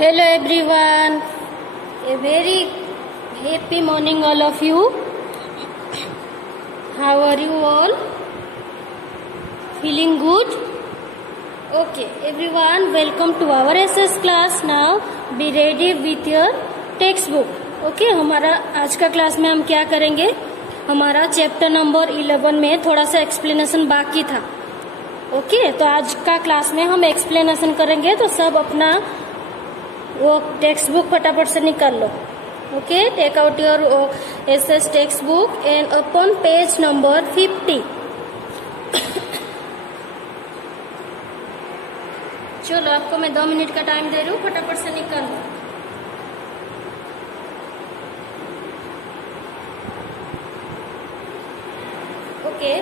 Hello everyone, a very happy morning all of you. How are you all? Feeling good? Okay everyone, welcome to our SS class. Now be ready with your textbook. Okay, हमारा आज का class में हम क्या करेंगे, हमारा chapter number 11 में थोड़ा सा एक्सप्लेनेशन बाकी था. ओके तो आज का क्लास में हम एक्सप्लेनेशन करेंगे, तो सब अपना वो टेक्स्ट बुक फटाफट से निकाल लो. Okay, take out your SS text book and open page number 50. चलो आपको मैं 2 मिनट का टाइम दे रही हूँ, फटाफट से निकाल लो. ओके,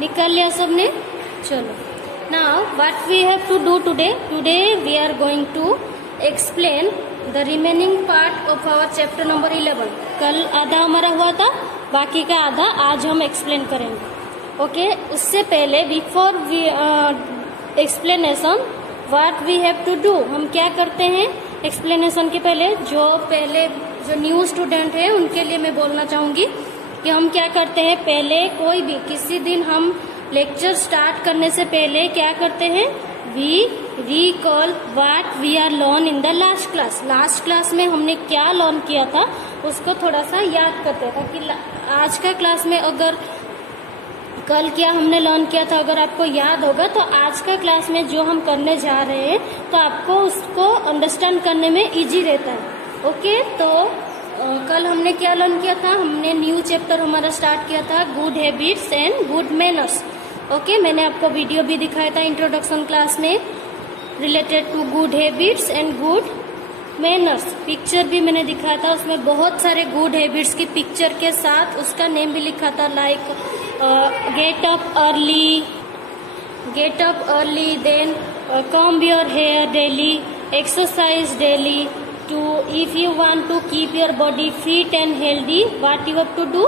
निकाल लिया सबने. चलो, now what we have to do today. Today we are going to explain the remaining part of our chapter number 11. कल आधा हमारा हुआ था, बाकी का आधा आज हम एक्सप्लेन करेंगे. ओके, उससे पहले before we explanation what we have to do, हम क्या करते हैं एक्सप्लेनेशन के पहले. जो न्यू स्टूडेंट है उनके लिए मैं बोलना चाहूंगी कि हम क्या करते हैं, पहले कोई भी किसी दिन हम लेक्चर स्टार्ट करने से पहले क्या करते हैं, we recall what we are learn in the last class. Last class में हमने क्या लर्न किया था उसको थोड़ा सा याद करते हैं, ताकि आज का क्लास में अगर कल क्या हमने लर्न किया था अगर आपको याद होगा, तो आज का क्लास में जो हम करने जा रहे हैं तो आपको उसको अंडरस्टैंड करने में इजी रहता है. ओके, तो कल हमने क्या लर्न किया था, हमने न्यू चैप्टर हमारा स्टार्ट किया था, good habits and good manners. Okay, मैंने आपको वीडियो भी दिखाया था इंट्रोडक्शन क्लास में related to good habits and good manners. Picture भी मैंने दिखाया था, उसमें बहुत सारे गुड हैबिट्स की पिक्चर के साथ उसका नेम भी लिखा था, like get up early, then comb your hair daily, exercise daily. To if you want to keep your body fit and healthy, what you have to do,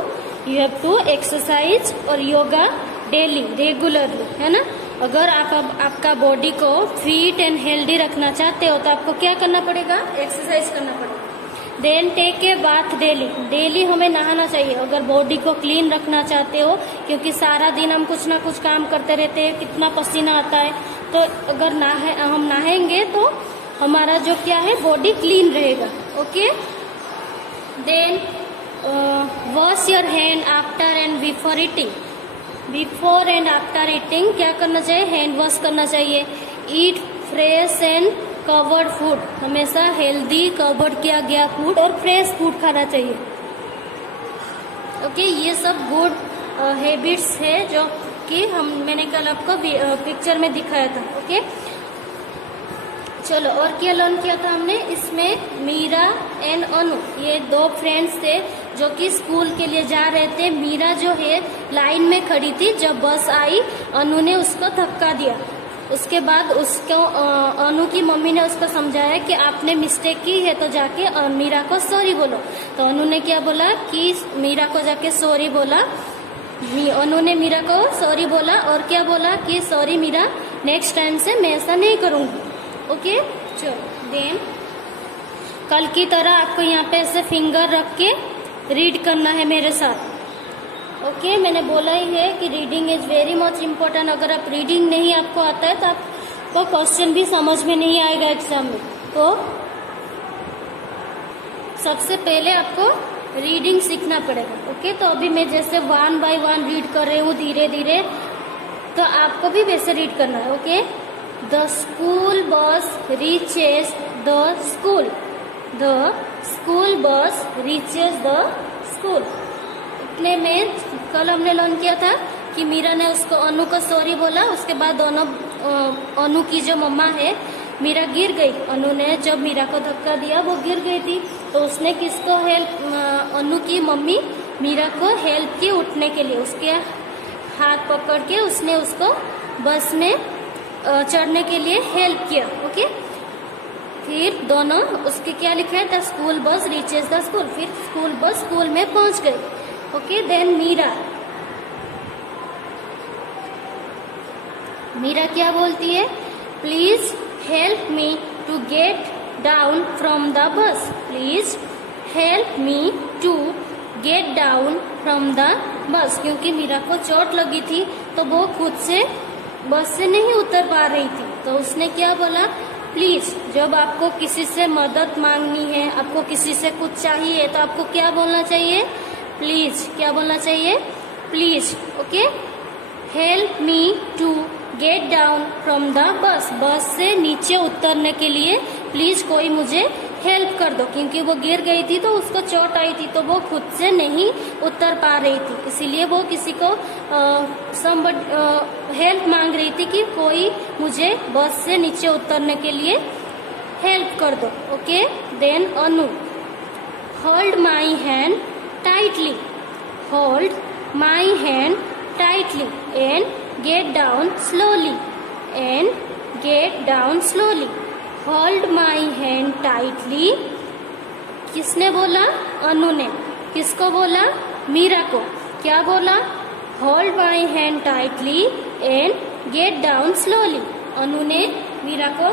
you have to exercise और yoga daily regularly, है ना. अगर आप आपका body को fit and healthy रखना चाहते हो तो आपको क्या करना पड़ेगा, एक्सरसाइज करना पड़ेगा. Then take a bath daily, daily हमें नहाना चाहिए अगर बॉडी को क्लीन रखना चाहते हो, क्योंकि सारा दिन हम कुछ ना कुछ काम करते रहते हैं, कितना पसीना आता है. तो अगर हम नहाएंगे तो हमारा जो क्या है बॉडी क्लीन रहेगा. Okay, then wash your hand after and before eating. Before and after eating क्या करना चाहिए, हैंड वॉश करना चाहिए. Eat fresh and covered food, हमेशा हेल्दी कवर्ड किया गया फूड और फ्रेश फूड खाना चाहिए. ओके, ये सब गुड हैबिट्स है जो कि मैंने कल आपको पिक्चर में दिखाया था. ओके, चलो और क्या लर्न किया था हमने, इसमें मीरा एंड अनु ये 2 फ्रेंड्स थे जो कि स्कूल के लिए जा रहे थे. मीरा जो है लाइन में खड़ी थी, जब बस आई अनु ने उसको धक्का दिया. उसके बाद उसको अनु की मम्मी ने उसको समझाया कि आपने मिस्टेक की है तो जाके मीरा को सॉरी बोलो. तो अनु ने क्या बोला कि मीरा को जाके सॉरी बोला. अनु ने मीरा को सॉरी बोला और क्या बोला कि सॉरी मीरा, नेक्स्ट टाइम से मैं ऐसा नहीं करूंगी. ओके, चलो देन कल की तरह आपको यहाँ पे ऐसे फिंगर रख के रीड करना है मेरे साथ. ओके, मैंने बोला ही है कि reading is very much important. अगर आप रीडिंग नहीं आपको आता है तो आपको क्वेश्चन भी समझ में नहीं आएगा एग्जाम में. तो सबसे पहले आपको रीडिंग सीखना पड़ेगा. ओके, तो अभी मैं जैसे 1 by 1 रीड कर रही हूँ धीरे धीरे, तो आपको भी वैसे रीड करना है. Okay, the school bus reaches the school. The school bus reaches the school. इतने में कल हमने लर्न किया था कि मीरा ने उसको अनु को सॉरी बोला. उसके बाद दोनों अनु की जो मम्मा है मीरा गिर गई. अनु ने जब मीरा को धक्का दिया वो गिर गई थी, तो उसने किसको हेल्प, अनु की मम्मी मीरा को हेल्प की उठने के लिए. उसके हाथ पकड़ के उसने उसको बस में चढ़ने के लिए हेल्प किया. ओके, फिर दोनों उसके क्या लिखा है, the school bus reaches the school. फिर स्कूल बस स्कूल में पहुंच गई. ओके, देन मीरा क्या बोलती है, please help me to get down from the bus. Please help me to get down from the bus. क्योंकि मीरा को चोट लगी थी तो वो खुद से बस से नहीं उतर पा रही थी, तो उसने क्या बोला, प्लीज। जब आपको किसी से मदद मांगनी है, आपको किसी से कुछ चाहिए, तो आपको क्या बोलना चाहिए, प्लीज। क्या बोलना चाहिए, please. Okay, help me to get down from the bus. Bus से नीचे उतरने के लिए प्लीज कोई मुझे हेल्प कर दो, क्योंकि वो गिर गई थी तो उसको चोट आई थी, तो वो खुद से नहीं उतर पा रही थी, इसीलिए वो किसी को हेल्प मांग रही थी कि कोई मुझे बस से नीचे उतरने के लिए हेल्प कर दो। Okay, then Anu, hold my hand tightly. Hold my hand tightly and get down slowly. And get down slowly. Hold my hand tightly किसने बोला, अनु ने। किसको बोला, मीरा को। क्या बोला, hold my hand tightly and get down slowly. Anu ने मीरा को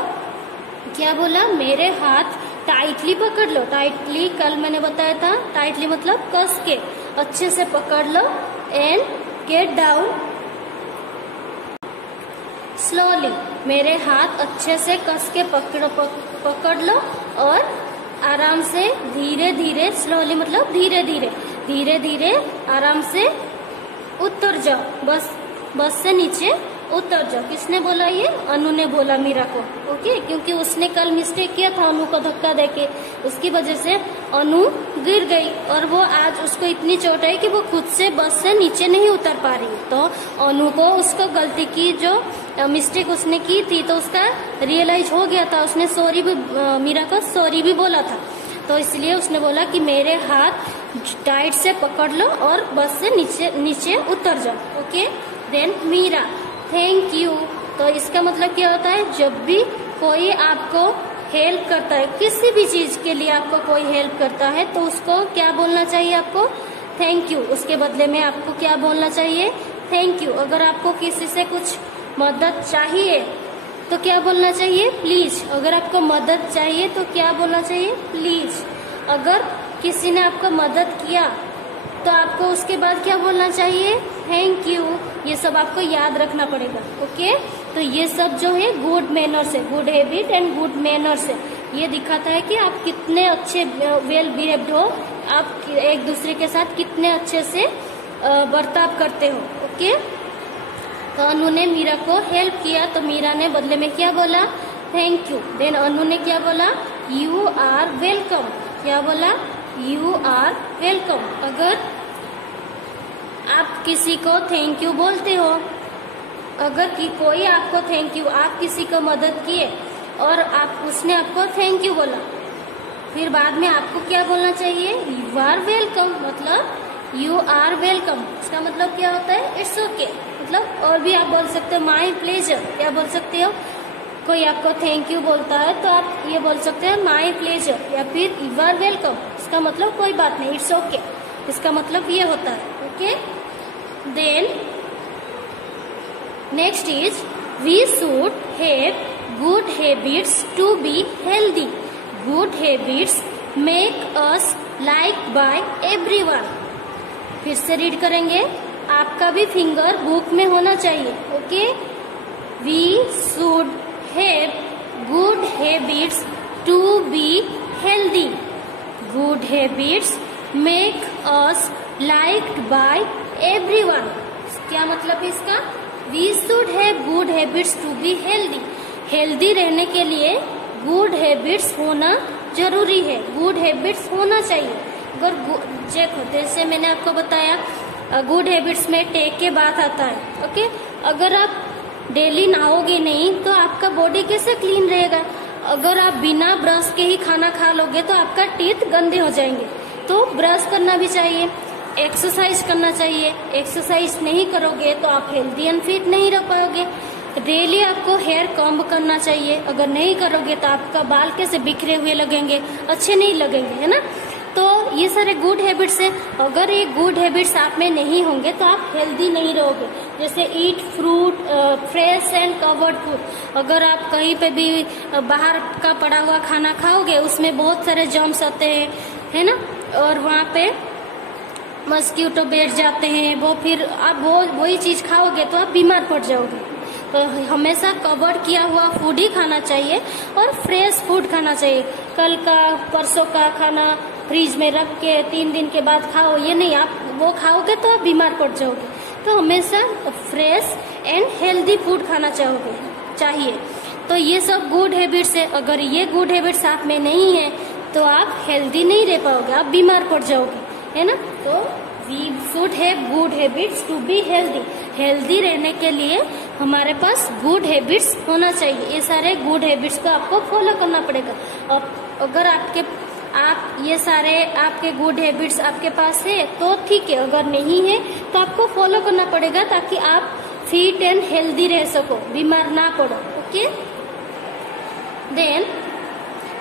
क्या बोला, मेरे हाथ टाइटली पकड़ लो। टाइटली कल मैंने बताया था, टाइटली मतलब कस के अच्छे से पकड़ लो, एंड गेट डाउन स्लोली। मेरे हाथ अच्छे से कस के पकड़ लो और आराम से धीरे धीरे, स्लोली मतलब धीरे धीरे, धीरे धीरे आराम से उतर जाओ, बस से नीचे उतर जाओ। किसने बोला, ये अनु ने बोला मीरा को। ओके, क्योंकि उसने कल मिस्टेक किया था अनु को धक्का देके, उसकी वजह से अनु गिर गई और वो आज उसको इतनी चोट आई कि वो खुद से बस से नीचे नहीं उतर पा रही। तो अनु को उसको गलती की, जो मिस्टेक उसने की थी, तो उसका रियलाइज हो गया था। उसने सॉरी भी, मीरा को सॉरी भी बोला था, तो इसलिए उसने बोला कि मेरे हाथ टाइट से पकड़ लो और बस से नीचे उतर जाओ। Okay, then Meera, thank you. तो इसका मतलब क्या होता है, जब भी कोई आपको हेल्प करता है, किसी भी चीज के लिए आपको कोई हेल्प करता है, तो उसको क्या बोलना चाहिए, आपको थैंक यू। उसके बदले में आपको क्या बोलना चाहिए, थैंक यू। अगर आपको किसी से कुछ मदद चाहिए तो क्या बोलना चाहिए, प्लीज। अगर आपको मदद चाहिए तो क्या बोलना चाहिए, प्लीज। अगर किसी ने आपको मदद किया तो आपको उसके बाद क्या बोलना चाहिए, थैंक यू। ये सब आपको याद रखना पड़ेगा। ओके, तो ये सब जो है गुड मैनर्स है, good habit and good manners है। ये दिखाता है कि आप कितने अच्छे वेल बिहेव्ड हो, आप एक दूसरे के साथ कितने अच्छे से बर्ताव करते हो। ओके, तो अनु ने मीरा को हेल्प किया, तो मीरा ने बदले में क्या बोला, थैंक यू। देन अनु ने क्या बोला, यू आर वेलकम। क्या बोला, यू आर वेलकम। अगर आप किसी को थैंक यू बोलते हो, अगर कोई आपको थैंक यू, आप किसी को मदद किए और उसने आपको थैंक यू बोला, फिर बाद में आपको क्या बोलना चाहिए, यू आर वेलकम। मतलब यू आर वेलकम, इसका मतलब क्या होता है, इट्स ओके। मतलब और भी आप बोल सकते हो, माई प्लेजर। क्या बोल सकते हो, कोई आपको थैंक यू बोलता है तो आप ये बोल सकते हैं माई प्लेजर, या फिर यू आर वेलकम। इसका मतलब कोई बात नहीं, इट्स ओके। इसका मतलब ये होता है। Okay, then next is we should have good habits to be healthy. Good habits make us like by everyone. फिर से रीड करेंगे, आपका भी फिंगर बुक में होना चाहिए। Okay, we should have good habits to be healthy. Good habits make us liked by everyone. क्या मतलब है इसका, we should have good habits to be healthy. Healthy रहने के लिए गुड हैबिट्स होना जरूरी है, गुड हैबिट्स होना चाहिए। अगर देखो, जैसे मैंने आपको बताया, गुड हैबिट्स में टेक के बाद आता है। ओके, अगर आप डेली नहाओगे नहीं तो आपका बॉडी कैसे क्लीन रहेगा। अगर आप बिना ब्रश के ही खाना खा लोगे तो आपका टीथ गंदे हो जाएंगे। तो ब्रश करना भी चाहिए, एक्सरसाइज करना चाहिए। एक्सरसाइज नहीं करोगे तो आप हेल्दी एंड फिट नहीं रह पाओगे। डेली आपको हेयर कॉम्ब करना चाहिए, अगर नहीं करोगे तो आपका बाल कैसे बिखरे हुए लगेंगे, अच्छे नहीं लगेंगे, है ना। तो ये सारे गुड हैबिट्स है। अगर ये गुड हैबिट्स आप में नहीं होंगे तो आप हेल्दी नहीं रहोगे। जैसे eat fruit fresh and covered food. अगर आप कहीं पे भी बाहर का पड़ा हुआ खाना खाओगे उसमें बहुत सारे जर्म्स आते हैं, है ना, और वहाँ पे मस्कीटो बैठ जाते हैं, वो फिर आप वही चीज खाओगे तो आप बीमार पड़ जाओगे। तो हमेशा कवर किया हुआ फूड ही खाना चाहिए और फ्रेश फूड खाना चाहिए। कल का परसों का खाना फ्रिज में रख के 3 दिन के बाद खाओ, ये नहीं, आप वो खाओगे तो आप बीमार पड़ जाओगे। तो हमेशा फ्रेश एंड हेल्दी फूड खाना चाहिए। तो ये सब गुड हैबिट्स है। अगर ये गुड हैबिट्स आप में नहीं है तो आप हेल्दी नहीं रह पाओगे, आप बीमार पड़ जाओगे, है ना। तो we should have good habits to be healthy. Healthy रहने के लिए हमारे पास गुड हैबिट्स होना चाहिए। ये सारे गुड हैबिट्स को आपको फॉलो करना पड़ेगा। और अगर आप ये सारे आपके गुड हैबिट्स आपके पास है तो ठीक है, अगर नहीं है तो आपको फॉलो करना पड़ेगा ताकि आप फिट एंड हेल्दी रह सको, बीमार ना पड़ो। ओके, देन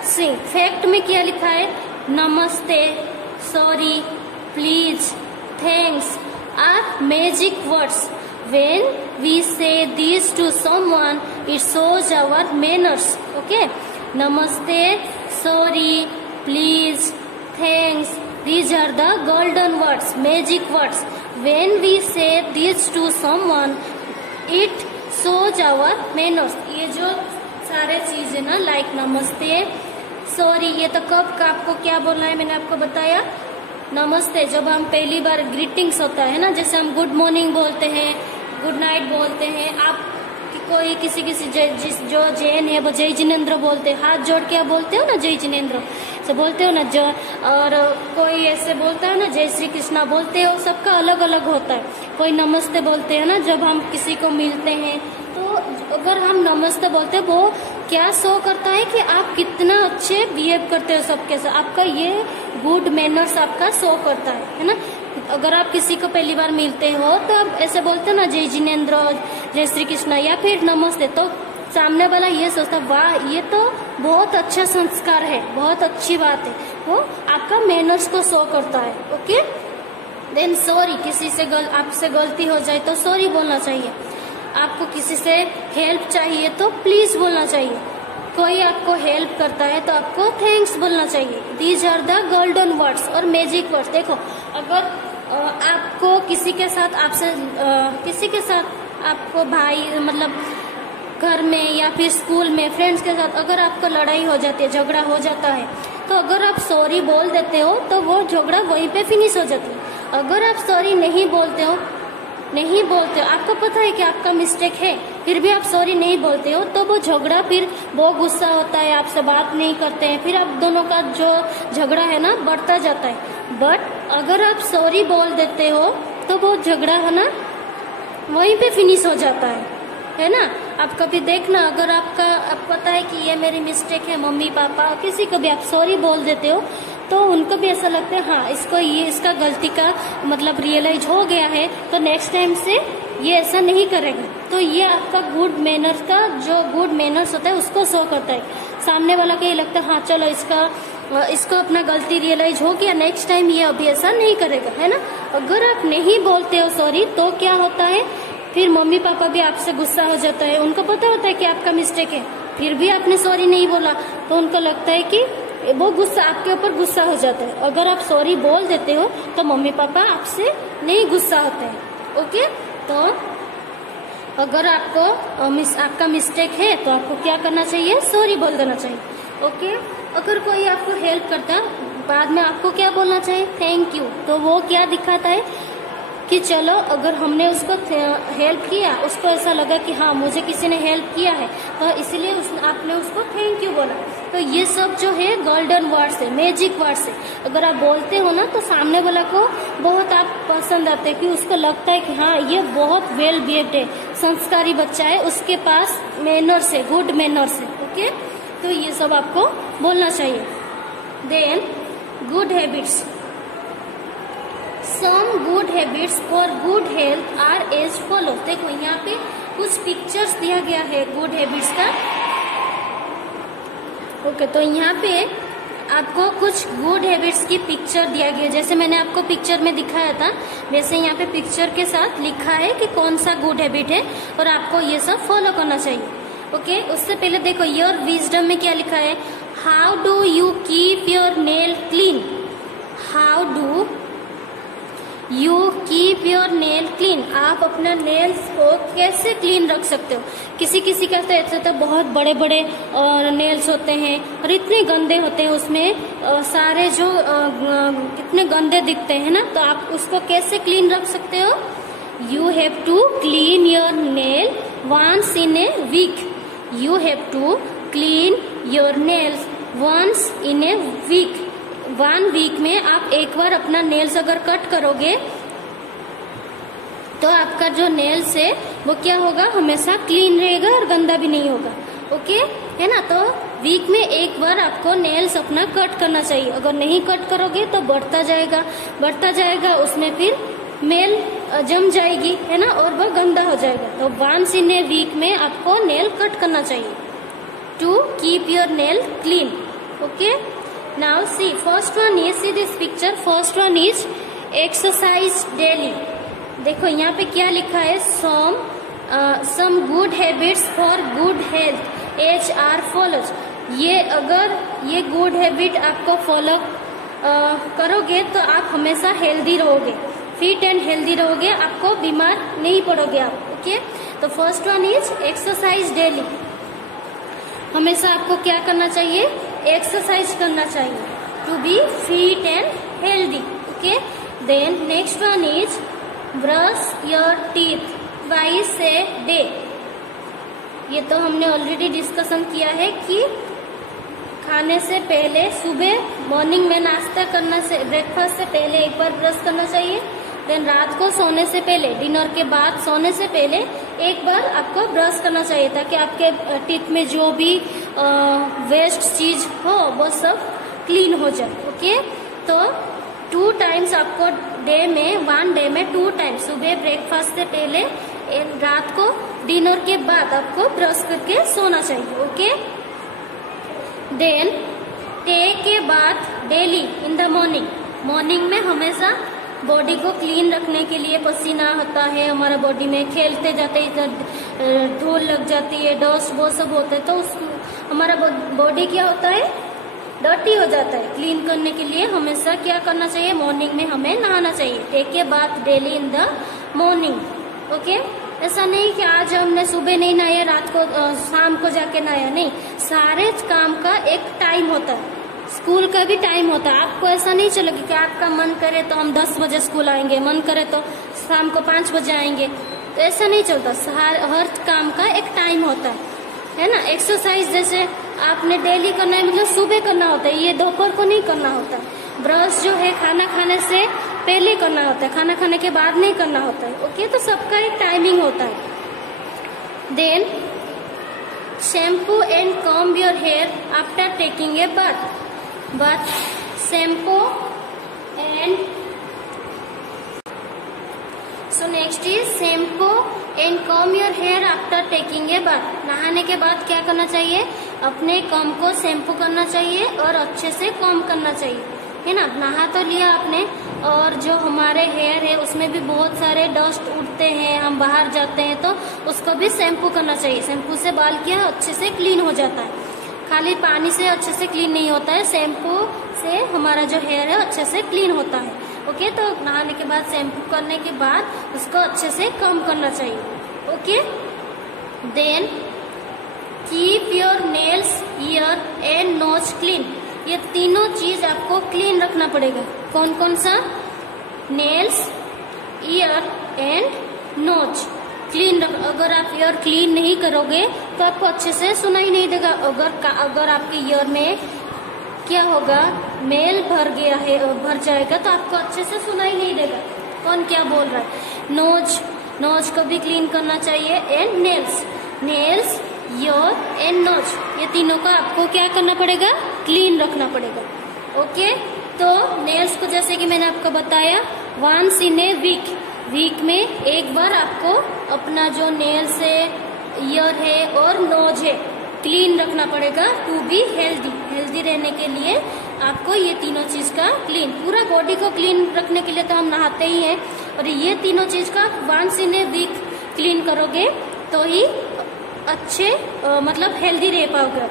सिंग। फैक्ट में क्या लिखा है? नमस्ते, sorry, please, thanks are magic words. When we say these to someone, it shows our manners. Okay? Namaste, sorry, please, thanks. These are the golden words, magic words. When we say these to someone, it shows our manners. ये जो सारे चीज है ना, like नमस्ते, sorry, ये तो कब का आपको क्या बोलना है मैंने आपको बताया। नमस्ते जब हम पहली बार ग्रीटिंग्स होता है ना, जैसे हम गुड मॉर्निंग बोलते हैं, गुड नाइट बोलते हैं। आप कोई किसी जो जैन है वो जय जिनेन्द्र बोलते हैं, हाथ जोड़ के आप बोलते हो ना जय जिनेन्द्र से बोलते हो ना जो, और कोई ऐसे बोलता है ना जय श्री कृष्णा बोलते हो। सबका अलग अलग होता है। कोई नमस्ते बोलते हैं ना जब हम किसी को मिलते हैं। तो अगर हम नमस्ते बोलते हैं वो क्या शो करता है कि आप कितना अच्छे बिहेव करते हो सबके साथ। आपका ये गुड मैनर्स आपका शो करता है ना। अगर आप किसी को पहली बार मिलते हो तो आप ऐसे बोलते हो ना जय जिनेन्द्र, जय श्री कृष्णा या फिर नमस्ते, तो सामने वाला ये सोचता वाह ये तो बहुत अच्छा संस्कार है, बहुत अच्छी बात है, वो आपका मैनर्स को शो करता है। Okay, then sorry. किसी से आपसे गलती हो जाए तो सॉरी बोलना चाहिए। आपको किसी से हेल्प चाहिए तो प्लीज बोलना चाहिए। कोई आपको हेल्प करता है तो आपको थैंक्स बोलना चाहिए। These are the golden words और मैजिक वर्ड्स। देखो, अगर आपको किसी के साथ आपको भाई मतलब घर में या फिर स्कूल में फ्रेंड्स के साथ अगर आपको लड़ाई हो जाती है, झगड़ा हो जाता है, तो अगर आप सॉरी बोल देते हो तो वो झगड़ा वहीं पे फिनिश हो जाता है। अगर आप सॉरी नहीं बोलते हो, आपको पता है कि आपका मिस्टेक है, फिर भी आप सॉरी नहीं बोलते हो, तो वो झगड़ा फिर वो गुस्सा होता है, आपसे बात नहीं करते हैं, फिर आप दोनों का जो झगड़ा है ना बढ़ता जाता है। बट अगर आप सॉरी बोल देते हो तो वो झगड़ा है ना वहीं पे फिनिश हो जाता है ना। आप कभी देखना, अगर आप पता है कि ये मेरी मिस्टेक है, मम्मी पापा किसी को भी आप सॉरी बोल देते हो तो उनको भी ऐसा लगता है हाँ इसका गलती का मतलब रियलाइज हो गया है, तो नेक्स्ट टाइम से ये ऐसा नहीं करेगा। तो ये आपका गुड मैनर्स का जो गुड मैनर्स होता है उसको शो करता है। सामने वाला को ये लगता है हाँ चलो इसको अपना गलती रियलाइज हो गया, नेक्स्ट टाइम ये अभी ऐसा नहीं करेगा, है ना। अगर आप नहीं बोलते हो सॉरी तो क्या होता है, फिर मम्मी पापा भी आपसे गुस्सा हो जाता है। उनको पता होता है कि आपका मिस्टेक है, फिर भी आपने सॉरी नहीं बोला तो उनको लगता है कि वो गुस्सा आपके ऊपर गुस्सा हो जाता है। अगर आप सॉरी बोल देते हो तो मम्मी पापा आपसे नहीं गुस्सा होते हैं। ओके, तो अगर आपका मिस्टेक है तो आपको क्या करना चाहिए, सॉरी बोल देना चाहिए। ओके, अगर कोई आपको हेल्प करता है बाद में आपको क्या बोलना चाहिए, थैंक यू। तो वो क्या दिखाता है कि चलो अगर हमने उसको हेल्प किया, उसको ऐसा लगा कि हाँ मुझे किसी ने हेल्प किया है, तो इसलिए आपने उसको थैंक यू बोला। तो ये सब जो है गोल्डन वर्ड्स है, मैजिक वर्ड्स है। अगर आप बोलते हो ना तो सामने वाला को बहुत आप पसंद आते हैं कि उसको लगता है कि हाँ ये बहुत वेल बिहेव्ड है, संस्कारी बच्चा है, उसके पास मैनर्स है, गुड मैनर्स है। ओके, तो ये सब आपको बोलना चाहिए। Then good habits. Some good habits for good health are as follows। देखो यहाँ पे कुछ पिक्चर्स दिया गया है गुड हैबिट्स का। ओके, तो यहाँ पे आपको कुछ गुड हैबिट्स की पिक्चर दिया गया, जैसे मैंने आपको पिक्चर में दिखाया था वैसे यहाँ पे पिक्चर के साथ लिखा है कि कौन सा गुड हैबिट है और आपको ये सब फॉलो करना चाहिए। ओके, उससे पहले देखो योर विजडम में क्या लिखा है, how do you keep your nail clean, how do you keep your nail clean, आप अपना नेल्स को कैसे क्लीन रख सकते हो। किसी किसी का तो ऐसा तो बहुत बड़े बड़े नेल्स होते हैं और इतने गंदे होते हैं, उसमें सारे जो कितने गंदे दिखते हैं ना, तो आप उसको कैसे क्लीन रख सकते हो। You have to clean your nail once in a week, you have to clean your nails once in a week, 1 week में आप एक बार अपना नेल्स अगर कट करोगे तो आपका जो नेल्स है वो क्या होगा, हमेशा क्लीन रहेगा और गंदा भी नहीं होगा। ओके है ना, तो वीक में एक बार आपको नेल्स अपना कट करना चाहिए, अगर नहीं कट करोगे तो बढ़ता जाएगा, उसमें फिर मेल जम जाएगी है ना और वह गंदा हो जाएगा। तो वंस इन ए वीक में आपको नेल कट करना चाहिए to keep your nail clean. Okay, now see first one is, see this picture, first one is exercise daily। देखो यहाँ पे क्या लिखा है, some good habits for good health as are follows। ये अगर ये गुड हैबिट आपको फॉलो करोगे तो आप हमेशा हेल्दी रहोगे, फिट एंड हेल्दी रहोगे, आपको बीमार नहीं पड़ोगे आप। ओके, तो first one is exercise daily, हमेशा आपको क्या करना चाहिए, एक्सरसाइज करना चाहिए to be fit and healthy. Okay, then next one is brush your teeth twice a day. ये तो हमने ऑलरेडी डिस्कशन किया है कि खाने से पहले, सुबह मॉर्निंग में नाश्ता करना से, ब्रेकफास्ट से पहले एक बार ब्रश करना चाहिए। देन रात को सोने से पहले, डिनर के बाद सोने से पहले एक बार आपको ब्रश करना चाहिए ताकि आपके टीथ में जो भी वेस्ट चीज हो वो सब क्लीन हो जाए। ओके, तो 2 टाइम्स आपको डे में, 1 डे में 2 टाइम्स, सुबह ब्रेकफास्ट से पहले, रात को डिनर के बाद आपको ब्रश करके सोना चाहिए। Okay, then take a bath daily in the morning, morning में हमेशा बॉडी को क्लीन रखने के लिए, पसीना होता है हमारा बॉडी में, खेलते जाते इधर धूल लग जाती है, डस्ट वो सब होते हैं, तो हमारा बॉडी क्या होता है, डर्टी हो जाता है। क्लीन करने के लिए हमेशा क्या करना चाहिए, मॉर्निंग में हमें नहाना चाहिए। Take a bath daily in the morning. Okay, ऐसा नहीं कि आज हमने सुबह नहीं नहाया, रात को शाम को जाके नहाया, नहीं, सारे काम का एक टाइम होता है, स्कूल का भी टाइम होता है। आपको ऐसा नहीं चलेगा कि आपका मन करे तो हम 10 बजे स्कूल आएंगे, मन करे तो शाम को 5 बजे आएंगे, तो ऐसा नहीं चलता। हर काम का एक टाइम होता है ना। एक्सरसाइज जैसे आपने डेली करना है, मतलब सुबह करना होता है, ये दोपहर को नहीं करना होता है। ब्रश जो है खाना खाने से पहले करना होता है, खाना खाने के बाद नहीं करना होता है। ओके, तो सबका एक टाइमिंग होता है। Then shampoo and comb your hair after taking a bath, shampoo and so next is shampoo and comb your hair after taking a bath. नहाने के बाद क्या करना चाहिए, अपने कॉम्ब को शैम्पू करना चाहिए और अच्छे से कॉम्ब करना चाहिए, है ना। नहा तो लिया आपने, और जो हमारे हेयर है उसमें भी बहुत सारे डस्ट उड़ते हैं, हम बाहर जाते हैं तो उसको भी शैम्पू करना चाहिए। शैम्पू से बाल क्या अच्छे से क्लीन हो जाता है, खाली पानी से अच्छे से क्लीन नहीं होता है, शैम्पू से हमारा जो हेयर है अच्छे से क्लीन होता है। ओके, तो नहाने के बाद शैम्पू करने के बाद उसको अच्छे से कॉम्ब करना चाहिए। Okay, then keep your nails, ear and nose clean. ये तीनों चीज आपको क्लीन रखना पड़ेगा। कौन कौन सा, nails, ear and nose clean रख। अगर आप ईयर क्लीन नहीं करोगे तो आपको अच्छे से सुनाई नहीं देगा। अगर आपके ईयर में क्या होगा, मेल भर गया है, भर जाएगा तो आपको अच्छे से सुनाई नहीं देगा कौन क्या बोल रहा है। नोज को भी क्लीन करना चाहिए, and nails, ear and nose, ये तीनों को आपको क्या करना पड़ेगा, क्लीन रखना पड़ेगा। ओके, तो नेल्स को जैसे कि मैंने आपको बताया, वंस इन ए वीक में एक बार आपको अपना जो नेल्स है, ईयर है और नोज है क्लीन रखना पड़ेगा टू बी हेल्दी रहने के लिए आपको ये तीनों चीज का क्लीन, पूरा बॉडी को क्लीन रखने के लिए तो हम नहाते ही हैं, और ये तीनों चीज का once in a week clean करोगे तो ही अच्छे मतलब हेल्दी रह पाओगे।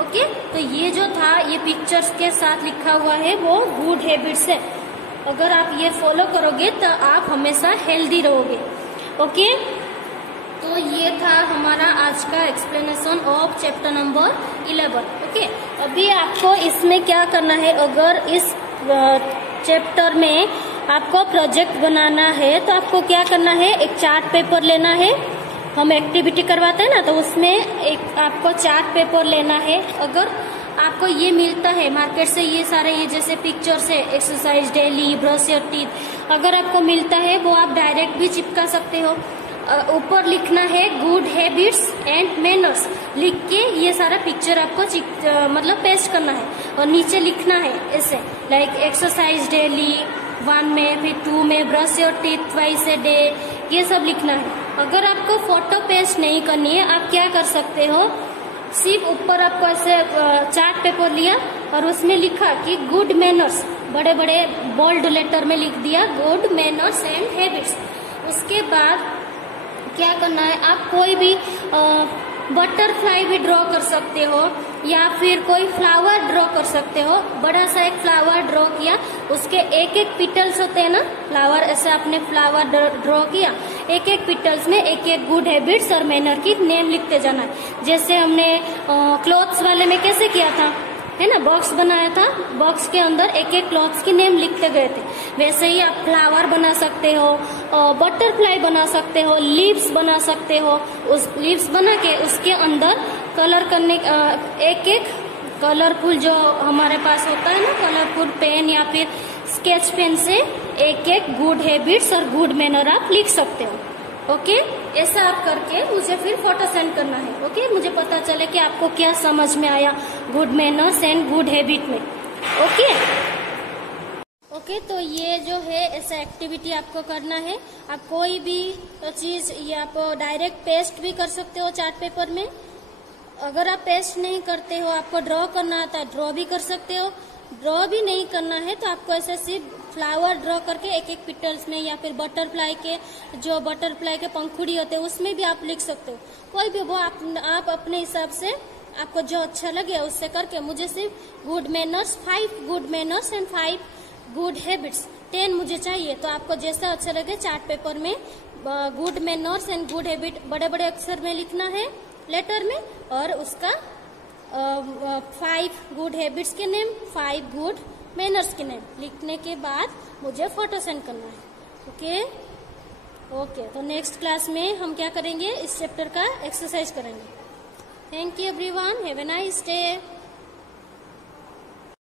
ओके, तो ये जो था ये पिक्चर्स के साथ लिखा हुआ है वो गुड हैबिट्स है। अगर आप ये फॉलो करोगे तो आप हमेशा हेल्दी रहोगे। ओके, तो ये था हमारा आज का explanation of chapter number 11। Okay, अभी आपको इसमें क्या करना है, अगर इस चैप्टर में आपको प्रोजेक्ट बनाना है तो आपको क्या करना है, एक चार्ट पेपर लेना है। हम एक्टिविटी करवाते हैं ना, तो उसमें एक आपको चार्ट पेपर लेना है। अगर आपको ये मिलता है मार्केट से, ये सारे ये जैसे पिक्चर्स है, exercise daily, brush your teeth, अगर आपको मिलता है वो आप डायरेक्ट भी चिपका सकते हो। ऊपर लिखना है गुड हैबिट्स एंड मैनर्स लिख के ये सारा पिक्चर आपको मतलब पेस्ट करना है, और नीचे लिखना है ऐसे लाइक एक्सरसाइज डेली 1 में, फिर 2 में brush your teeth twice a day, ये सब लिखना है। अगर आपको फोटो पेस्ट नहीं करनी है, आप क्या कर सकते हो, सिर्फ ऊपर आपको ऐसे चार्ट पेपर लिया और उसमें लिखा कि गुड मैनर्स, बड़े बड़े बोल्ड लेटर में लिख दिया गुड मैनर्स एंड हैबिट्स। उसके बाद क्या करना है, आप कोई भी बटरफ्लाई भी ड्रॉ कर सकते हो, या फिर कोई फ्लावर ड्रॉ कर सकते हो। बड़ा सा एक फ्लावर ड्रॉ किया, उसके एक एक पिटल्स होते हैं ना फ्लावर, ऐसे आपने फ्लावर ड्रॉ किया, एक एक पिटल्स में एक एक गुड हैबिट्स और मैनर की नेम लिखते जाना है। जैसे हमने क्लॉथ्स वाले में कैसे किया था, है ना, बॉक्स बनाया था, बॉक्स के अंदर एक एक क्लॉथ्स की नेम लिखते गए थे। वैसे ही आप फ्लावर बना सकते हो, बटरफ्लाई बना सकते हो, लीव्स बना सकते हो। उस लीव्स बना के उसके अंदर कलर करने, एक एक कलरफुल जो हमारे पास होता है ना कलरफुल पेन या फिर स्केच पेन से एक एक गुड हैबिट्स और गुड मैनर आप लिख सकते हो। ओके, ऐसा आप करके मुझे फिर फोटो सेंड करना है। ओके, मुझे पता चले कि आपको क्या समझ में आया good manners and good habit में। ओके, तो ये जो है ऐसा एक्टिविटी आपको करना है। आप कोई भी चीज ये आप डायरेक्ट पेस्ट भी कर सकते हो चार्ट पेपर में। अगर आप पेस्ट नहीं करते हो, आपको ड्रॉ करना आता है, ड्रॉ भी कर सकते हो। ड्रॉ भी नहीं करना है तो आपको ऐसे सिर्फ फ्लावर ड्रॉ करके एक एक पिटल्स में, या फिर बटरफ्लाई के जो बटरफ्लाई के पंखुड़ी होते हैं उसमें भी आप लिख सकते हो। कोई भी वो आप अपने हिसाब से आपको जो अच्छा लगे उससे करके मुझे सिर्फ good manners 5 good manners and 5 good habits 10 मुझे चाहिए। तो आपको जैसा अच्छा लगे चार्ट पेपर में good manners and good habit बड़े बड़े अक्षर में लिखना है लेटर में, और उसका 5 गुड हैबिट्स के नेम, 5 गुड मैनर्स के नेम लिखने के बाद मुझे फोटो सेंड करना है। ओके, तो नेक्स्ट क्लास में हम क्या करेंगे, इस चैप्टर का एक्सरसाइज करेंगे। Thank you everyone, have a nice day.